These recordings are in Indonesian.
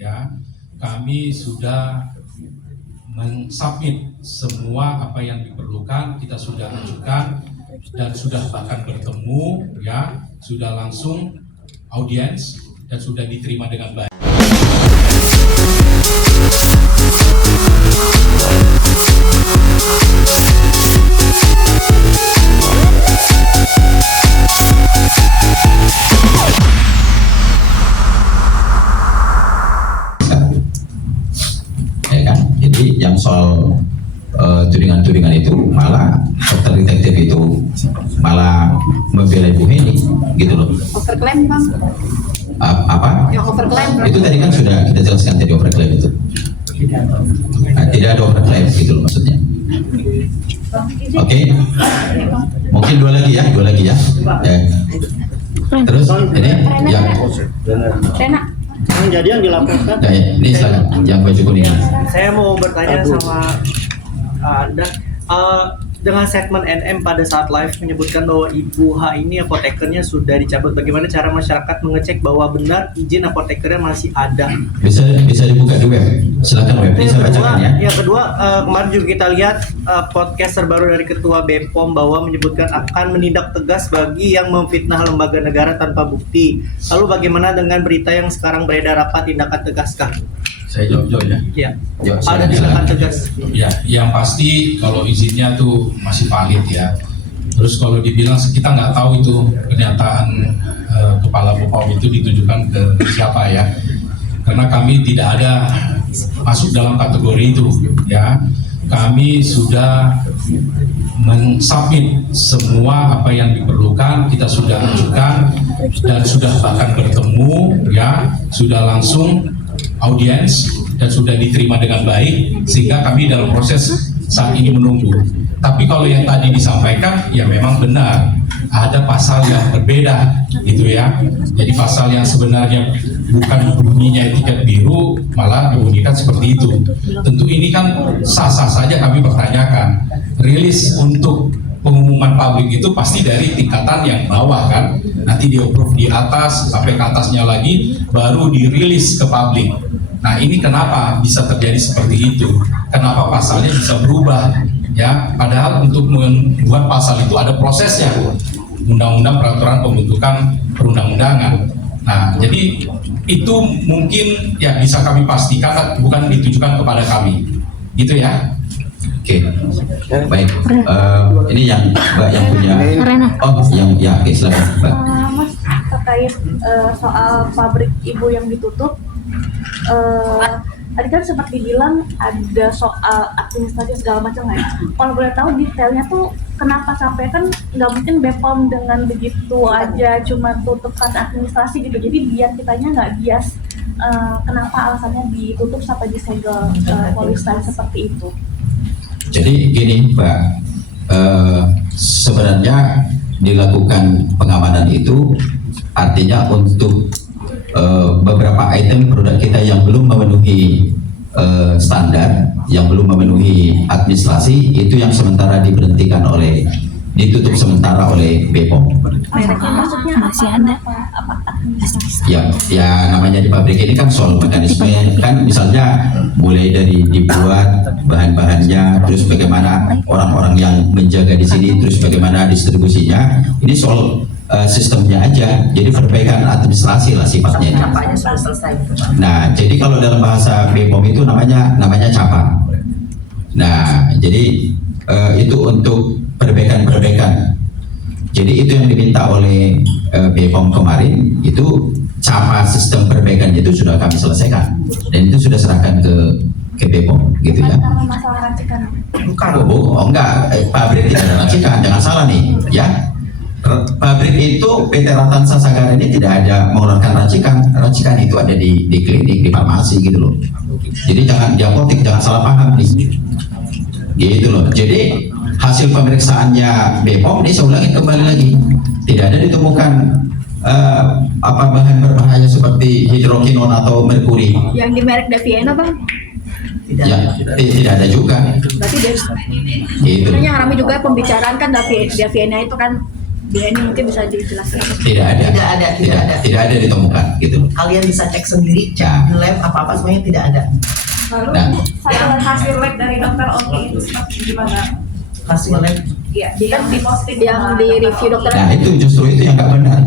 ya. Kami sudah mensubmit semua apa yang diperlukan, kita sudah ajukan dan sudah bahkan bertemu, ya, sudah langsung audiens dan sudah diterima dengan baik. Yang soal tudingan-tudingan itu malah dokter detektif itu malah membela Ibu Heni gitu loh. Overclaim bang? Apa? Yang overclaim? Itu tadi kan sudah kita jelaskan tadi overclaim itu. Nah, tidak ada overclaim gitu loh maksudnya. Oke, mungkin dua lagi ya. Terus ini yang Rena. Jadi yang dilaporkan. Nah, ini silakan yang baju kuning. Saya mau bertanya sama Anda dengan segmen NM pada saat live menyebutkan bahwa Ibu H ini apotekernya sudah dicabut. Bagaimana cara masyarakat mengecek bahwa benar izin apotekernya masih ada? Bisa dibuka di web. Silakan web. Bisa bacakan ya. Yang kedua, kemarin juga kita lihat podcast terbaru dari Ketua BPOM bahwa menyebutkan akan menindak tegas bagi yang memfitnah lembaga negara tanpa bukti. Lalu bagaimana dengan berita yang sekarang beredar, apa tindakan tegaskah? Saya jawab ya. Iya. Silakan. Ada tindakan tegas. Ya, yang pasti kalau izinnya tuh masih valid ya. Terus kalau dibilang kita nggak tahu itu pernyataan Kepala BPOM itu ditujukan ke siapa ya. Karena kami tidak ada masuk dalam kategori itu ya. Kami sudah mensubmit semua apa yang diperlukan, kita sudah ajukan dan sudah bahkan bertemu ya, sudah langsung audiens dan sudah diterima dengan baik, sehingga kami dalam proses saat ini menunggu. Tapi kalau yang tadi disampaikan ya memang benar, ada pasal yang berbeda gitu ya. Jadi pasal yang sebenarnya bukan bunyinya etiket biru malah dibunyikan seperti itu. Tentu ini kan sah-sah saja kami pertanyakan. Rilis untuk pengumuman publik itu pasti dari tingkatan yang bawah kan, nanti di-approve di atas sampai ke atasnya lagi baru dirilis ke publik. Nah ini kenapa bisa terjadi seperti itu? Kenapa pasalnya bisa berubah? Ya, padahal untuk membuat pasal itu ada prosesnya, undang-undang peraturan pembentukan perundang-undangan. Nah, jadi itu mungkin ya bisa kami pastikan bukan ditujukan kepada kami, gitu ya. Oke, baik. Ini yang Mbak yang punya. Oh, yang ya, oke, silakan Mbak. Mas, terkait soal pabrik ibu yang ditutup, tadi kan sempat dibilang ada soal administrasi segala macam ya. Kalau boleh tahu detailnya tuh kenapa sampai kan nggak mungkin BPOM dengan begitu aja cuma tutup karena administrasi gitu. Jadi biar kitanya nggak bias. Kenapa alasannya ditutup sampai disegel polisi seperti itu? Jadi gini Mbak, sebenarnya dilakukan pengamanan itu artinya untuk beberapa item produk kita yang belum memenuhi standar, yang belum memenuhi administrasi, itu yang sementara ditutup sementara oleh BPOM. Maksudnya masih ada apa Ya namanya di pabrik ini kan soal mekanisme kan, misalnya mulai dari dibuat bahan-bahannya, terus bagaimana orang-orang yang menjaga di sini, terus bagaimana distribusinya, ini soal sistemnya aja, jadi perbaikan administrasi lah sifatnya ini. Nah, jadi kalau dalam bahasa BPOM itu namanya capa. Nah, jadi itu untuk perbaikan. Jadi itu yang diminta oleh BPOM kemarin, itu capa sistem perbaikan itu sudah kami selesaikan dan itu sudah serahkan ke BPOM gitu ya. Karena masalah racikan. Bukan, enggak, pabrik tidak ada racikan, jangan salah nih ya. Pabrik itu PT Ratansa Sagara ini tidak ada mengeluarkan racikan itu ada di klinik, di farmasi gitu loh. Jadi jangan di apotek, jangan salah paham nih gitu loh. Jadi hasil pemeriksaannya BPOM ini saya ulangi kembali lagi, tidak ada ditemukan bahan berbahaya seperti hidrokinon atau merkuri. Yang di merek Daviena bang? Tidak ada juga. Berarti gitu. sebenarnya ramai juga pembicaraan kan Daviena itu kan Dia ini mungkin bisa dijelaskan. Tidak ada. Tidak ada ditemukan gitu. Kalian bisa cek sendiri, Ya. di lab apa semuanya tidak ada. Lalu Nah. hasil lab dari dokter Oki itu seperti gimana? Hasil lab Iya, yang diposting Yang di review dokter. Nah itu justru itu yang nggak benar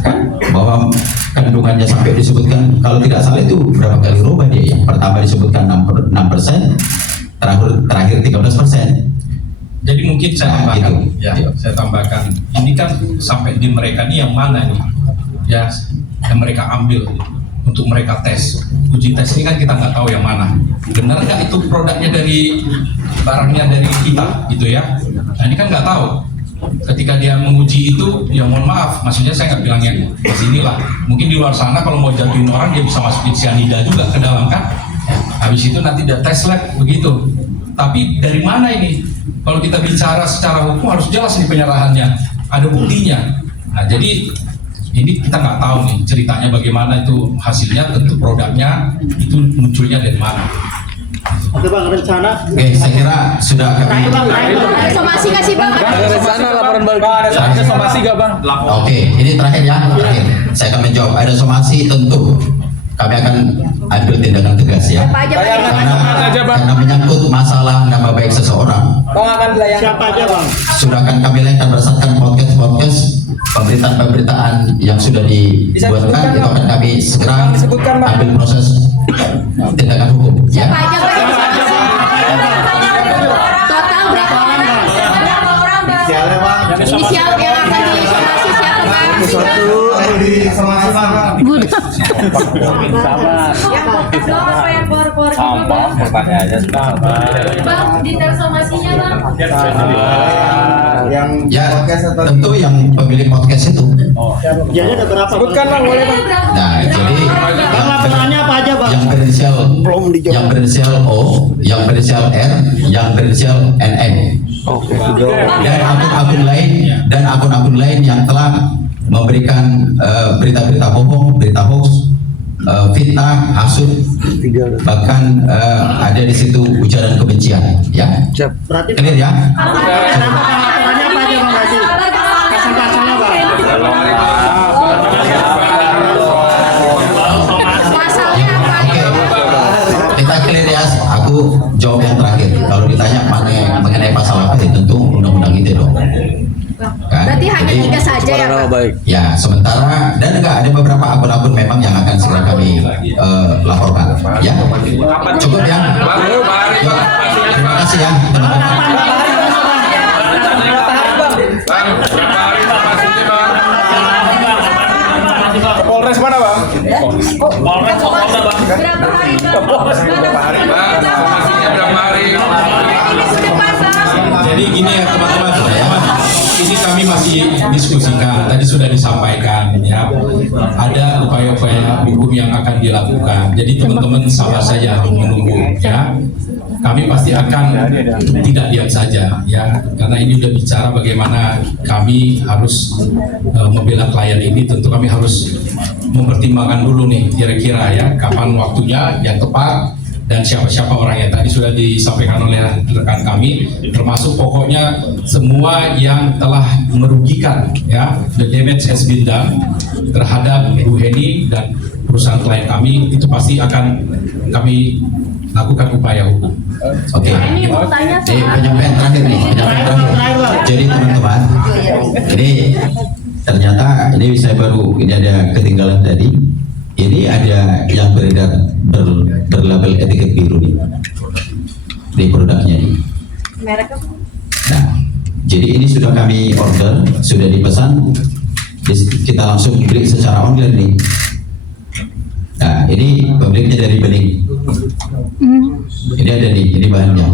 kan, bahwa kandungannya sampai disebutkan kalau tidak salah itu berapa kali rubah dia. Yang pertama disebutkan 6%, terakhir 13%. Jadi mungkin saya Nah, tambahkan, gitu. ya, saya tambahkan. Ini kan sampai di mereka ini yang mana nih, ya, yang mereka ambil untuk mereka tes. Uji tes ini kan kita nggak tahu yang mana. Benar nggak itu produknya dari barangnya dari kita, gitu ya? Nah ini kan nggak tahu. Ketika dia menguji itu, ya mohon maaf, maksudnya saya nggak bilang yang di sini lah. Mungkin di luar sana kalau mau jatuhin orang dia bisa masukin cyanida juga ke dalam kan. Habis itu nanti dia tes lab begitu. Tapi dari mana ini? Kalau kita bicara secara hukum harus jelas nih penyerahannya, ada buktinya. Nah jadi ini kita nggak tahu nih ceritanya bagaimana itu hasilnya, tentu produknya itu munculnya dari mana. Oke bang, rencana. Oke, saya kira sudah kami. Somasi kasih bang. Ada rencana laporan balik. Ada somasi gak bang? Oke, ini terakhir ya, terakhir. Saya akan menjawab. Ada somasi tentu kami akan ambil tindakan tegas ya. Siapa aja bang? Karena menyangkut masalah nama baik seseorang. Bang akan dilayani. Siapa aja bang? Sudah akan kami lakukan berdasarkan podcast pemberitaan-pemberitaan yang sudah dibuatkan, itu akan kami segera ambil proses tindakan hukum ya. Siapa aja bang? Total berapa orang? Siapa bang? Inisial yang akan disomasi siapa bang? Di informasi bang. Apa yang keluar-keluar juga, Bang? Pertanyaannya Bang, detail somasinya, Bang. Yang Ya, podcast atau tentu yang pemilik podcast itu. jadi ada berapa? Sebutkan bang, boleh bang. Nah, jadi Bang, laporannya apa aja bang? yang berinisial O, yang berinisial R, yang berinisial NM. Dan akun-akun lain yang telah memberikan berita-berita bohong, berita hoax, fitnah, hasut, bahkan ada di situ ujaran kebencian, ya. Berarti Clear ya? laporannya apa aja bang? Berarti pasal-pasalnya bang. Pasalnya apa? Oke, kita clear ya. Aku jawab yang terakhir. Kalau ditanya mengenai pasal apa, ya tentu undang-undang itu dong. Kan? Berarti hanya Jadi, 3 saja ya Nama bang? baik. ya sementara dan enggak ada beberapa akun-akun memang yang akan segera kami laporkan. Ya, cukup ya. Ya, terima kasih ya teman-teman. Polres mana bang? Berapa hari, Bang? Jadi gini ya teman-teman, ini kami masih diskusikan. Tadi sudah disampaikan ya, ada upaya-upaya hukum yang akan dilakukan. Jadi teman-teman sabar saja menunggu ya. Kami pasti akan tidak diam saja ya, karena ini udah bicara bagaimana kami harus membela klien ini. Tentu kami harus mempertimbangkan dulu nih kira-kira ya kapan waktunya yang tepat dan siapa-siapa orang yang tadi sudah disampaikan oleh rekan kami, termasuk pokoknya semua yang telah merugikan ya, the damage has been done terhadap Bu Heni dan perusahaan klien kami, itu pasti akan kami lakukan upaya hukum. Oke. Ini mau tanya Ini soal penyampaian terakhir nih, penyampaian terakhir. Jadi teman-teman, ini ternyata ini saya baru ini ada ketinggalan tadi. Ini ada yang beredar berlabel etiket biru nih di produknya ini. mereknya. Nah, jadi ini sudah kami order, sudah dipesan, kita langsung beli secara online nih. Nah, ini pemiliknya dari Bening. Ini ada nih, ini bahannya.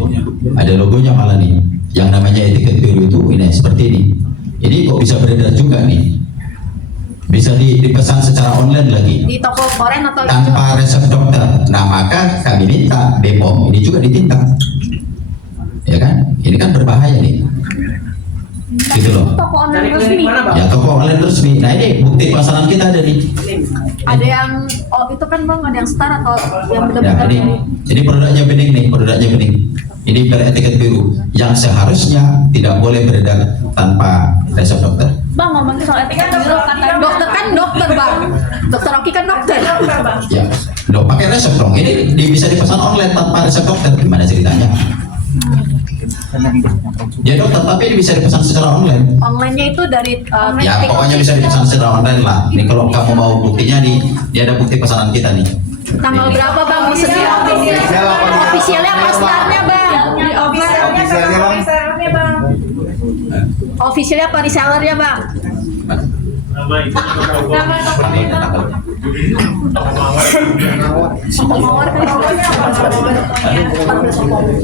Ada logonya malah nih. Yang namanya etiket biru itu ini seperti ini. Ini kok bisa beredar juga nih? Bisa dipesan secara online lagi Di toko koren atau tanpa resep dokter. Nah, maka kami minta BPOM ini juga ditindak. Ya kan? Ini kan berbahaya nih. Gitu loh. Toko online resmi. Ya, toko online resmi. Nah, ini bukti pasaran kita ada nih. ada yang itu kan bang, ada yang star atau yang Ya, benar-benar ini produknya Bening nih, produknya Bening. Ini beretiket biru yang seharusnya tidak boleh beredar tanpa resep dokter. Bang, ngomongin soal etika dulu, Dokter kan dokter bang. Dokter Oki kan dokter. Ya, lo pakai resep dong. Ini bisa dipesan online tanpa resep dokter. Gimana ceritanya? Ya dokter, tapi ini bisa dipesan secara online. Online-nya itu dari Ya pokoknya bisa dipesan secara online lah. Ini kalau kamu mau buktinya nih, dia ada bukti pesanan kita nih. tanggal berapa bang? Maksudnya ofisialnya apa startnya bang? Ofisialnya apa resellernya bang?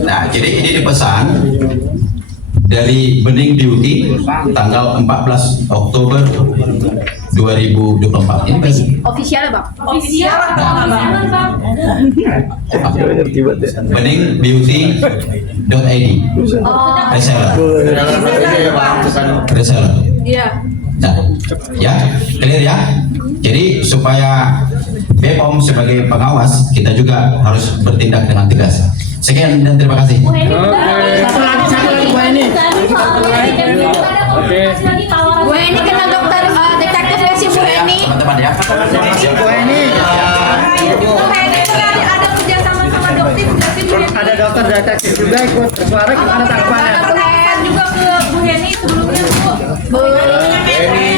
Nah, jadi ini dipesan dari Bening Beauty tanggal 14 Oktober 2024. Ini bagi Ofisialnya bang? beningbeauty.id reseller. Reseller. Iya. Nah, ya, clear ya. Jadi supaya BPOM sebagai pengawas, kita juga harus bertindak dengan tegas. Sekian dan terima kasih. Satu lagi Bu Eni. Bu Eni kenal dokter detektif nggak sih Bu Eni? Teman-teman ya. Bu Eni. Bu Eni ada kerja sama dokter nggak sih Bu Eni? Ada dokter detektif juga ikut suara, gimana tanggapannya? Ada juga ke Bu Heni sebelumnya Bu. Bu Heni